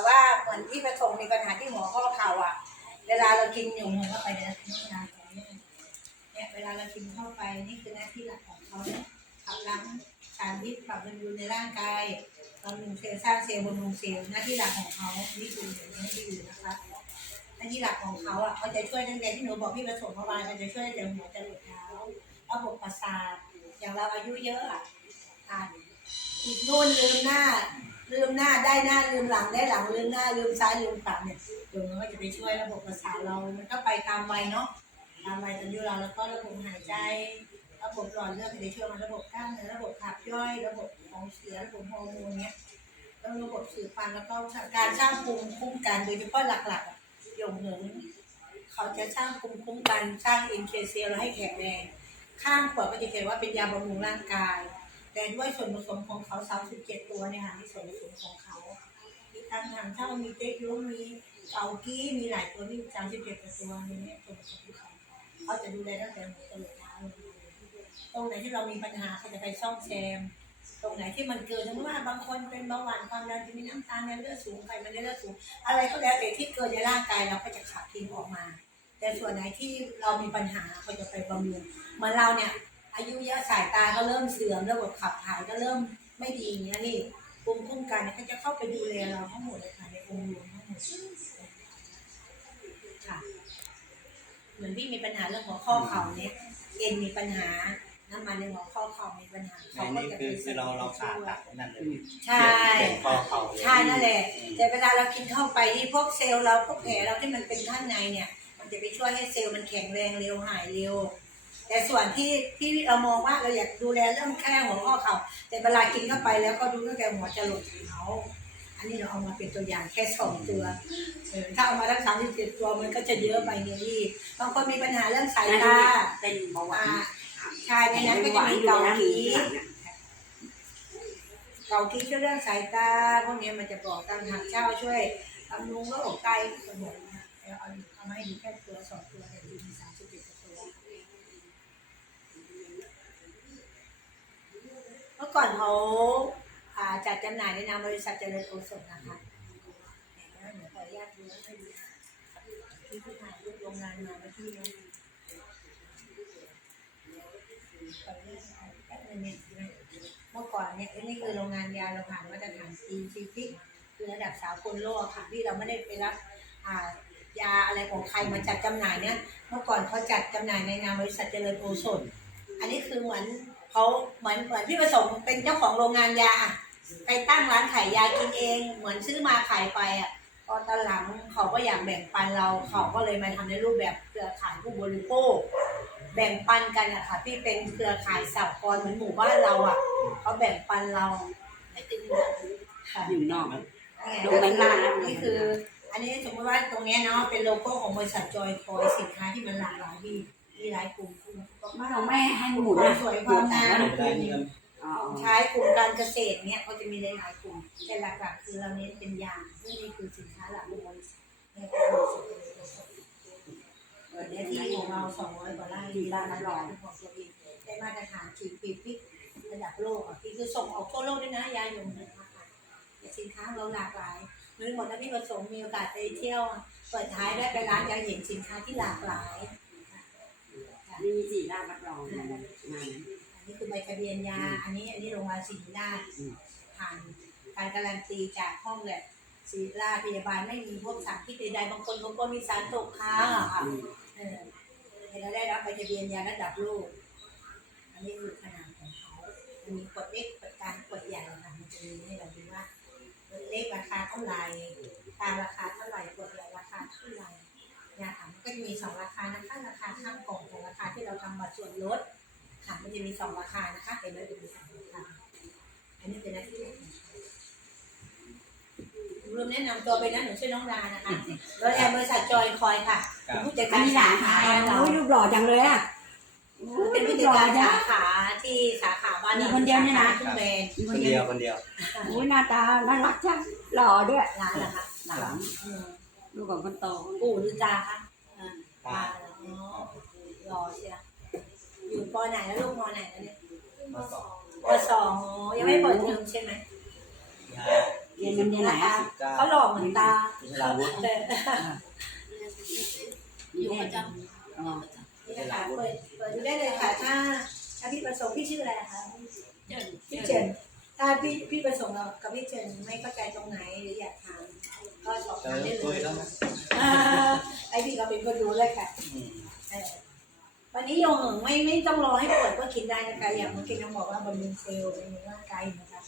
แต่ว่าเหมือนที่ประสงมีปัญหาที่หัวข้อเข่าอะ เวลาเรากินอยู่เข้าไปเนี่ยนะเนี่ยเวลาเรากินเข้าไปนี่คือหน้าที่หลักของเขาเนี่ยขับล้างสารพิษปรับบำรุงในร่างกายบำรุงเซลล์สร้างเซลล์บำรุงเซลล์หน้าที่หลักของเขานี่คืออย่างนี้ที่อื่นะคะหน้าที่หลักของเขาอะเขาจะช่วยตั้งแต่ที่หนูบอกพี่ประสงค์เมื่อวานเขาจะช่วยตั้งแต่หัวจรดเท้าระบบประสาทอย่างเราอายุเยอะอะอ่านอีกนู่นลืมหน้า ลืมหน้าได้หน้าลืมหลังได้หลังลืมหน้าลืมซ้ายลืมขวาเนี่ยเดี๋ยวมันก็จะไปช่วยระบบประสาทเรา มันก็ไปตามวัยเนาะตามวัยตอนอายุเราแล้วก็ระบบหายใจ ระบบหลอดเลือดจะช่วยมันระบบกล้ามเนื้อระบบขับย่อย ระบบของเสียระบบฮอร์โมนเนี้ยแล้วระบบสืบพันธุ์แล้วก็การสร้างภูมิคุ้มกันโดยเฉพาะหลักๆอะหยงเหิงเขาจะสร้างภูมิคุ้มกันสร้างเอินเคเซลให้แข็งแรงข้างขวดก็จะเขียนว่าเป็นยาบำรุงร่างกาย แต่ด้วยส่วนผสมของเขา37ตัวเนี่ยค่ะที่ส่วนผสมของเขามีตังหังเท่ามีเต็กยุ้งมีเกากี้มีหลายตัวมี37ตัวในนี้ส่วนผสมของเขาเขาจะดูแลตั้งแต่หัวจรดเท้าตรงไหนที่เรามีปัญหาเขาจะไปซ่อมแซมตรงไหนที่มันเกินสมมติว่าบางคนเป็นเบาหวานความดันมีน้ำตาลในเลือดสูงไขมันในเลือดสูง อะไรก็แล้วแต่ที่เกินในร่างกายเราก็จะขับทิ้งออกมา แต่ส่วนไหนที่เรามีปัญหาเขาจะไปบำรุงเหมือนเราเนี่ย อายุเยอะสายตาก็เริ่มเสื่อมระบบขับถ่ายก็เริ่มไม่ดีอย่างเงี้ยนี่ภูมิคุ้มกันเนี่ยเขาจะเข้าไปดูแลเราทั้งหมดเลยค่ะในองค์รวมทั้งหมดค่ะเหมือนพี่มีปัญหาเรื่องหัวข้อเข่าเนี่ยเอ็นมีปัญหาน้ำมันในหัวข้อเข่ามีปัญหาในเขาก็นี้จะคือไปคือเราเราผ่าตัดนั่นเลยใช่เปลี่ยนคอเข่าเลยใช่นั่นแหละแต่เวลาเรากินเข้าไปที่พวกเซลล์เราพวกแผลเราที่มันเป็นข้างในเนี่ย มันจะไปช่วยให้เซลล์มันแข็งแรงเร็วหายเร็ว แต่ส่วนที่ที่เรามองว่าเราอยากดูแลเรื่องแค่หัวข้อเข่าแต่เวลากินเข้าไปแล้วก็ดูตั้งแต่หัวจะหลดเท้าอันนี้เราเอามาเป็นตัวอย่างแค่สองตัวเออถ้าเอามาทั้งสามสิบเจ็ดตัวมันก็จะเยอะไปเนี่ยพี่บางคนมีปัญหาเรื่องสายตาเป็นเบาหวาอ่านใช่ในนั้นก็จะมีเกาหลีเกาที่ช่วยเรื่องสายตาพวกนี้มันจะบอกการหักเช่าช่วยบำรุงโรคไตสมองนะแล้วเอาเอามาให้ดูแค่ตัวสองตัวแต่ดูมีสามสิบเจ็ดตัวเมื่อก่อนเขาจัดจำหน่ายในนามบริษัทเจริญโอสถนะคะเดี๋ยวขออนุญาตดูให้ดูที่ผู้ถ่ายรูปโรงงานมาเมื่อกี้เนี่ยเมื่อก่อนเนี่ยนี่คือโรงงานยาเราผ่านมาตรฐาน GCP คือระดับสากลโลกค่ะที่เราไม่ได้ไปรับยาอะไรของใครมาจัดจำหน่ายเนี่ยเมื่อก่อนเขาจัดจำหน่ายในนามบริษัทเจริญโอสถอันนี้คือเหมือน เขาเหมือนเหมือนพี่ประสงค์เป็นเจ้าของโรงงานยาอะไปตั้งร้านขายยากินเอง เหมือนซื้อมาขายไปอะพอตอนหลังเขาก็อยากแบ่งปันเราเขาก็เลยมาทำในรูปแบบเครือข่ายผู้บริโภคแบ่งปันกันอะค่ะพี่เป็นเครือข่ายสหกรณ์เหมือนหมู่บ้านเราอะเขาแบ่งปันเราไม่ติดนะค่ะอยู่นอกนี่ไงดูไม่มากนะนี่คือ อันนี้สมมติว่าตรงเนี้ยเนาะเป็นโลโก้ของบริษัทจอยคอยสินค้าที่มันหลากหลายพี่มีหลายกลุ่มกลุ่ม ไม่เราไม่ให้หมุนสวยความงามได้เงินอ๋อใช้กลุ่มการเกษตรเนี้ยเขาจะมีหลายๆกลุ่มแต่หลักๆคือเราเน้นเป็นยางซึ่งนี่คือสินค้าหลักของบริษัทเนี่ยคือบริษัทจอยคอยเปิดเนื้อที่ของเรา200กว่าไร่มีร้านรับรองของตัวเองได้มาตรฐานขีดปีพิกระดับโลกอะพี่คือส่งออกทั่วโลกด้วยนะยาหยงนะคะแต่สินค้าของเราหลากหลายเหมือนหมดแล้วพี่ประสงค์มีโอกาสไปเที่ยวเปิดท้ายได้ไปร้านยาเห็นสินค้าที่หลากหลาย นี่มีสี่ด้านรับรองมานั้นอันนี้คือใบทะเบียนยา อันนี้อันนี้โรงพยาบาลศิริราชผ่านการการันตีจากห้องแลบศิริราชพยาบาลไม่มีพวกสารพิษใดๆบางคนเขาก็มีสารตกค้างอะค่ะเออเราได้รับใบทะเบียนยาระดับโลก อันนี้คือขนาดของเขามีขวดเล็กขวดกลางขวดใหญ่ค่ะมันจะมีให้เราดูว่าเล็กราคาเท่าไหร่ บัตรส่วนลดค่ะ มันจะมีสองราคานะคะเห็นไหมจะมีสองราคาอันนี้เป็นหน้าที่ของรวมแนะนำตัวไปนะหนูชื่อน้องดานะคะแล้วแอนบริษัทจอยคอยค่ะเป็นผู้จัดอักานรนี้หลาสานขาหายเราโอ้ยรูปหล่อจังเลยอะเป็นผู้จัดการสาขาที่สาขาบ้านมีคนเดียวเนี่ยนะ ทุกแบรนด์คนเดียวคนเดียว โอ้ยหน้าตาน่ารักจังหล่อด้วยร้านนะคะหลานอืมลูกของคนโตปู่หรือจาคะอ่าตาเหรออ๋อรอเชียร์ อยู่ปไหนแล้วลูกมไหนแล้วเนี่ยมาสองปสองอ๋อยังไม่เปิดเทอมใช่ไหมเรียนกันเรียนไหนนะคะอะเขาหล่อเหมือนตาเวลาวุฒิแต่อยู่ประจำอ๋อนี่ค่ะเปิดเปิดดูได้เลยค่ะถ้าถ้าพี่ประสงค์พี่ชื่ออะไรคะเจินพี่เจนถ้าพี่พี่ประสงค์เรากับพี่เจนไม่เข้าใจตรงไหนหรืออยากถามก็สอบเจถามอได้เลคุยยแล้วนะอ่าไอพี่ก็เป็นคนดูเลยค่ะอืมเออ วันนี้โยงไม่ไม่ต้องรอให้ป่วยก็กินได้นะคะอย่างเมื่อกี้น้องบอกว่าบำรุงเซลล์ในร่างกายนะคะ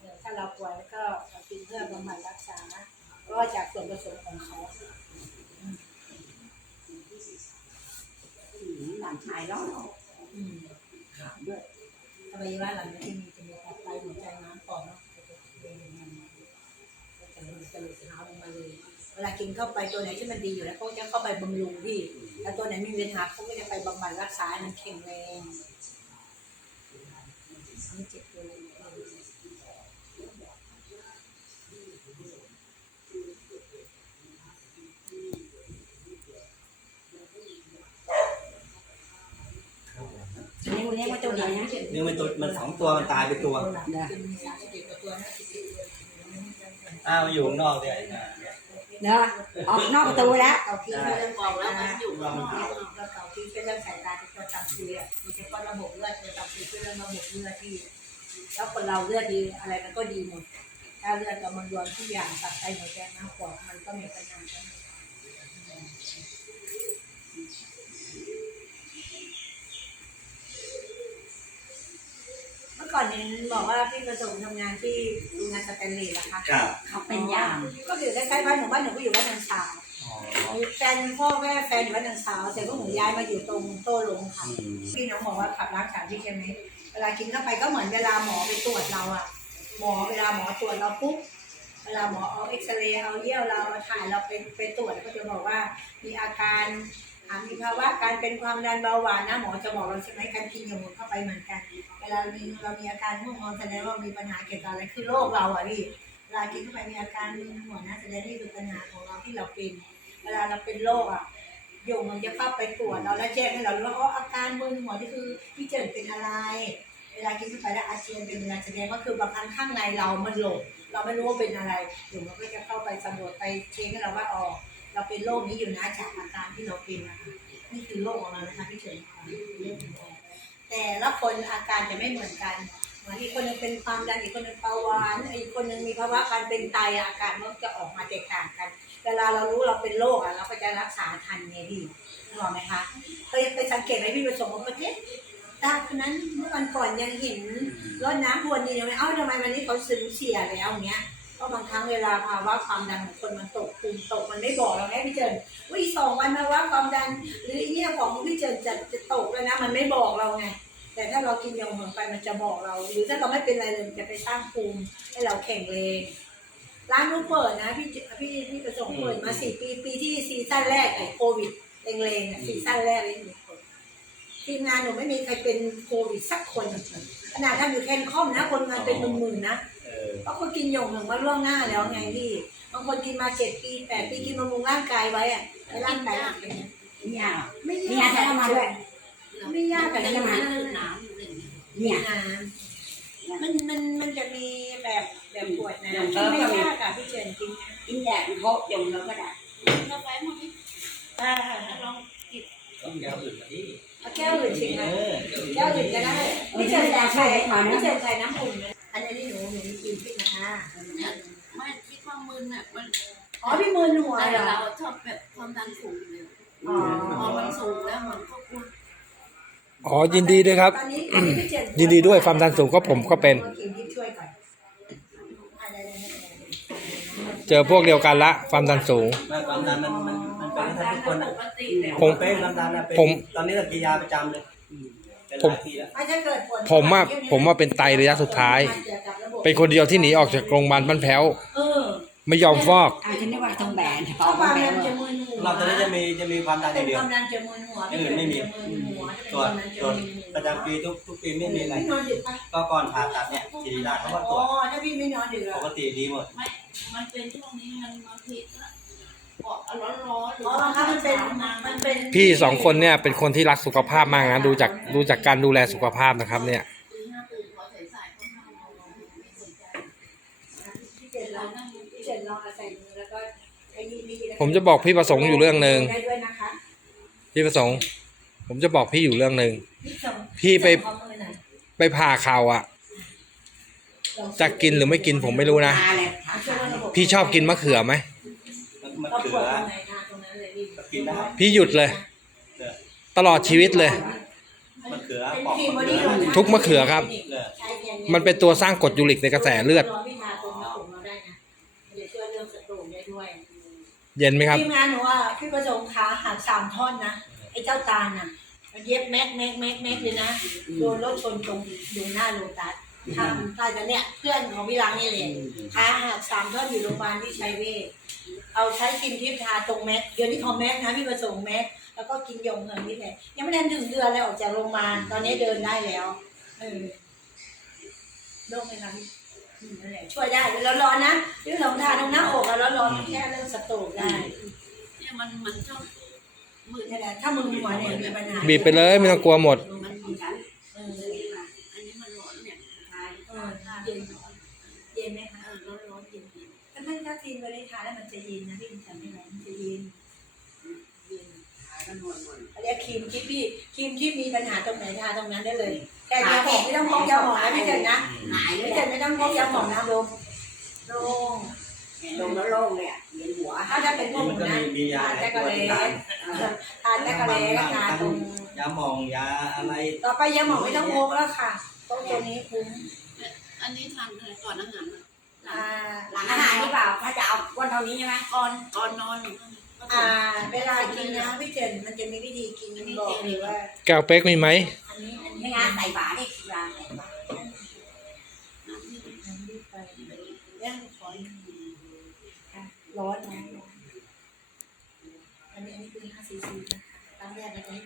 เดี๋ยวถ้าเราป่วยก็กินเพื่อบำบัดรักษาก็จากส่วนผสมของเขาหลานชายร้อนออกอืมขาวด้วยอวัยวะหลังที่มีจะมีตับไตหัวใจน้ำปอดเนาะจะมีกระดูกเท้าลงมาเลย ลากินเข้าไปตัวไหนที่มันดีอยู่แล้วเขาจะเข้าไปบำรุงพี่ แล้วตัวไหนมีปัญหาเขาก็จะไปบำบัดรักษาให้มันแข็งแรงไม่เจ็บตัวเลยนี่คุณเรียกว่าตัวเดียวนะนี่มันตัวมันสองตัวมันตายไปตัวเป็นสามสิบเอ็ดกว่าตัวนะอ้าวอยู่ข้างนอกเนี่ยอ่าเนี่ย เนาะออกนอกประตูแล้วเก่าที่เรื่องบอกแล้วมันอยู่ข้างนอกก็เก่าที่เป็นเรื่องสายตาเป็นตัวจำซื้อโดยเฉพาะระบบเลือดตัวจำซื้อเป็นเรื่องระบบเลือดที่ แล้วคนเราเลือดดีอะไรมันก็ดีหมดถ้าเลือดเรามันรวมทุกอย่างตับไตหัวใจน้ำปอดมันก็มีปัญหากันเมื่อ ก่อนเห็นบอกว่าพี่ประสงค์ทำงานที่โรงงานสแตนเลสนะคะครับเขาเป็นยามก็อยู่ใกล้ๆบ้านหนูบ้านหนูก็อยู่บ้านนางสาวอ๋อแฟนพ่อแม่แฟนอยู่บ้านนางสาวแต่พวกหนูย้ายมาอยู่ตรงโต้ลงค่ะ อืมพี่น้องบอกว่าขับร้านสามที่ใช่ไหมเวลากินเข้าไปก็เหมือนเวลาหมอไปตรวจเราอะหมอเวลาหมอตรวจเราปุ๊บ เวลาหมอเอาเอ็กซเรย์เอาเยี่ยวเราเอาถ่ายเราไปไปตรวจก็จะบอกว่า มีอาการอ่ามีภาวะการเป็นความดันเบาหวานนะหมอจะบอกเราใช่ไหมการกินยาหมดเข้าไปเหมือนกัน เวลาเรามีเรามีอาการง่วงนอนแสดงว่ามีปัญหาเกี่ยวกับอะไรคือโรคเราอะพี่เวลากินเข้าไปมีอาการมึนหัวนะแสดงนี่คือปัญหาของเราที่เราเป็นเวลาเราเป็นโรคอะโยมมันจะเข้าไปตรวจเราแล้วแจ้งให้เรารู้ว่าอ๋ออาการมึนหัวนี่คือพี่เจิดเป็นอะไร เวลากินเข้าไปแล้วอาเจียนเป็นเวลาแสดงก็คือบางครั้งข้างในเรามันหลดเราไม่รู้ว่าเป็นอะไรโยมมันก็จะเข้าไปสำรวจไปเช็คให้เราว่าอ๋อเราเป็นโรคนี้อยู่นะจากอาการที่เราเป็นนะคะนี่คือโรคของเรานะคะพี่เจิดค่ะโรคของเรา แต่ละคนอาการจะไม่เหมือนกันเหมือนอีกคนหนึงเป็นความดันอีกคนหนึงเบาหวานอีกคนหนึงมีภาวะการเป็นไตอาการมันจะออกมาแตกต่างกัน เวลาเรารู้เราเป็นโรคอะเราก็จะรักษาทันไงพี่นึกออกไหมคะเคยไปสังเกตไหมพี่ประสบว่าเอ๊ะตาคนนั้นเมื่อวันก่อนยังเห็นรถน้ำวนดีเลยเอ้าทำไมวันนี้เขาซึมเสียแล้วเงี้ย ก็บางครั้งเวลาภาวะความดันของคนมันตกภูมิตกมันไม่บอกเราไงพี่เจินว่าอีกสองวันภาวะความดัน หรือไอ้เนี่ยของพี่เจินจะจะตกแล้วนะ มันไม่บอกเราไงแต่ถ้าเรากินยาเหมือนไปมันจะบอกเรา หรือถ้าเราไม่เป็นอะไรเลยมันจะไปสร้างภูมิให้เราแข็งแรงร้านนู้นเปิดนะพี่เจพี่พี่ประสงค์เปิดมาสี่ปีปีที่ซีซั่นแรกไอ้โควิดเร็งๆอะซีซั่นแรกเลยหนูเปิดทีมงานหนูไม่มีใครเป็นโควิดสักคนขนาดทำอยู่แคนคอมนะคนงานเป็นหมื่นๆนะ เออเพราะคนกินหยงหนึ่งมาล่วงหน้าแล้วไงพี่บางคนกินมาเจ็ดปีแปดปีกินบำรุงร่างกายไว้อะให้ร่างกายมันเป็นนี่ยากไม่มีงานจะเข้ามาด้วย ไม่ยากแต่จะจะมามาน้ำเนี่เนี่ยยน้ำมันมันมันจะมีแบบแบบขวดเอน้ำอที่ไม่ยากอะพี่เจนกินกินแดดโคกยงแล้วก็ได้อ่าต้องแก้วอื่นมาดิเอาแก้วอื่นสิเอคะอแก้วอื่นก็ได้ไม่เจอแต่ใครไม่เจอใครน้ำ อ๋อยินดีด้วยครับตอนนี้ตอนนี้พี่เจนยินดีด้วยความดันสูงก็ผมก็เป็นกินพริกช่วยก่อนอะได้ได้ได้ได้เจอพวกเดียวกันละความดันสูง ไม่ความดันมันมันมันเป็นได้ทุกคนปอะกติแต่ผมเป็นความดันอะเป็นผม ตอนนี้เรากินยาประจำเลยอืมเป็นหผมลายทีแล้วไม่ถ้าเกิดผลผมว่าผมว่าเป็นไตระยะสุดท้าย เป็นคนเดียวที่หนีออกจากโรงพยาบาลบ้านแพ้ว เออไม่ยอมฟอก อาจจะนึกว่าตรงแบนพอถ้าคมัวานมแบดันนจะมึน หัวเราตอนนี้จะมีจะมีความดันอเป็นย่างเดียว ความดันจะมึนหัวอย่างอื่นไม่มี จะมึนหัวตรวจจะตรวจมึนหัวประจำปีทุกทุกปีไม่มีอะไรไม่นอนดึกปะก็ก่อนผ่าตัดเนี่ยทีดีราเขาก็ตรอ๋วอจถ้าพี่ไม่นอนดึกปอะกติดีหมด ไม่ มันเป็นช่วงนี้มันบางทีก็เกาะร้อนร้อนหรืออ๋อครับมันเป็นมันเป็นพี่สองคนเนี่ยเป็นคนที่รักสุขภาพมากนะดูจากดูจากการดูแลสุขภาพนะครับเนี่ย ตีห้าตื่นพอสายๆก็ทำเราไม่สนใจ พี่เจน เรา เรา นั่ง ใส่มือแล้วก็ไอ้นี่นี่ ผมจะบอกพี่ประสงค์อยู่เรื่องหนึ่งได้ด้วยนะคะพี่ประสงค์ ผมจะบอกพี่อยู่เรื่องหนึ่ง พี่ส่งพี่ไป ส่งข้อมือหน่อยไปผ่าเข่าอะ จะกินหรือไม่กินผมไม่รู้นะทาเลยทาช่วยว่าระบบพี่ชอบกินมะเขือไหม มันมันก็เขืปวดอตรงไหนทาตรงนั้นเลยพี่กินได้พี่หยุดเลยตลอดชีวิตเลยมะเขือเป็นปอกครีมบอมะดี้เขืโลอชั่นทุกมะเขือครับเลยใช้แทนมันเป็นตัวสร้างกรดยูริกในกระแสเลือดรพี่ เย็นไหมครับ ทีมงานหนูว่าพี่ประสงค์ขาหักสามท่อนนะไอ้เจ้าตาลน่ะมันเย็บแม็กแม็กแม็กแม็กเลยนะโดนรถชนตรงอยู่หน้าโลตัสทำตายกันเนี่ยเพื่อนของพี่รังนี่เลยขาหักสามท่อนอยู่โรงพยาบาลที่ชัยเวชเอาใช้กินทิพทาตรงแม็กเดี๋ยวนี้พอแม็กนะพี่ประสงค์แม็กแล้วก็กินยงเหินนี่แหละยังไม่ได้ถึงเดือนเลยออกจากโรงพยาบาลตอนนี้เดินได้แล้วเออโรคไหมคะพี่อืมนั่นะ ช่วยได้แล้วร้อนๆนะพี่ประสงค์ทาตรงหน้าอกแล้วร้อนๆแค่เรื่องสโตรกได้เนี่ยมันมันชอบมือนี่แหละถ้ามึงหัวเนี่ยมีปัญหาบีบไปเลยไม่ต้องกลัวหมดมันของฉันเออซื้อมาอันนี้มันร้อนเนี่ยทาเออเย็นเย็นไหมคะเออร้อนร้อนเย็นเย็นถ้าท่านถ้าซีนไปได้ทานแล้วมันจะเย็นนะพี่จำได้ไหมมันจะเย็นเย็นทาก็นวลนวลเขาเรียกครีมที่พี่ครีมที่มีปัญหาตรงไหนทาตรงนั้นได้เลย แต่ยาหมองไม่ต้องพกยาหมองนะพี่เจนนะหายเลพี่ยเจนไม่ต้องพกยาหมองนะลมลงลงแล้วโล่งเลยอะเวียนหัวถ้าจะเป็นพวกหมันนูก็นะมีมียาทานหลาแต่ยกตัระวเลที่ทานทานแต่กระเลก็ทานตรงยาหมองยาอะไร ต่อไปยาหมองไม่ต้องพกแล้วค่ะต้องตัวนี้คุ้มอันนี้ทานก่อนอาหารอะอ่าหลังอาหารนี่เปล่าถ้าจะเอาก้นเท่านี้ใช่ไหมก่อนก่อนนอนก็อ่าเวลากินนะพี่เจนมันจะมีวิธีกินบอกเลยว่าแก้วเป๊กมีไหมอันนี้อันนี้ ไม่งานใส่บาตรนี่คือลาใส่บาตรร้อนนะอันนี้อันนี้คือ5ซีซีนะตั้งแรกนะ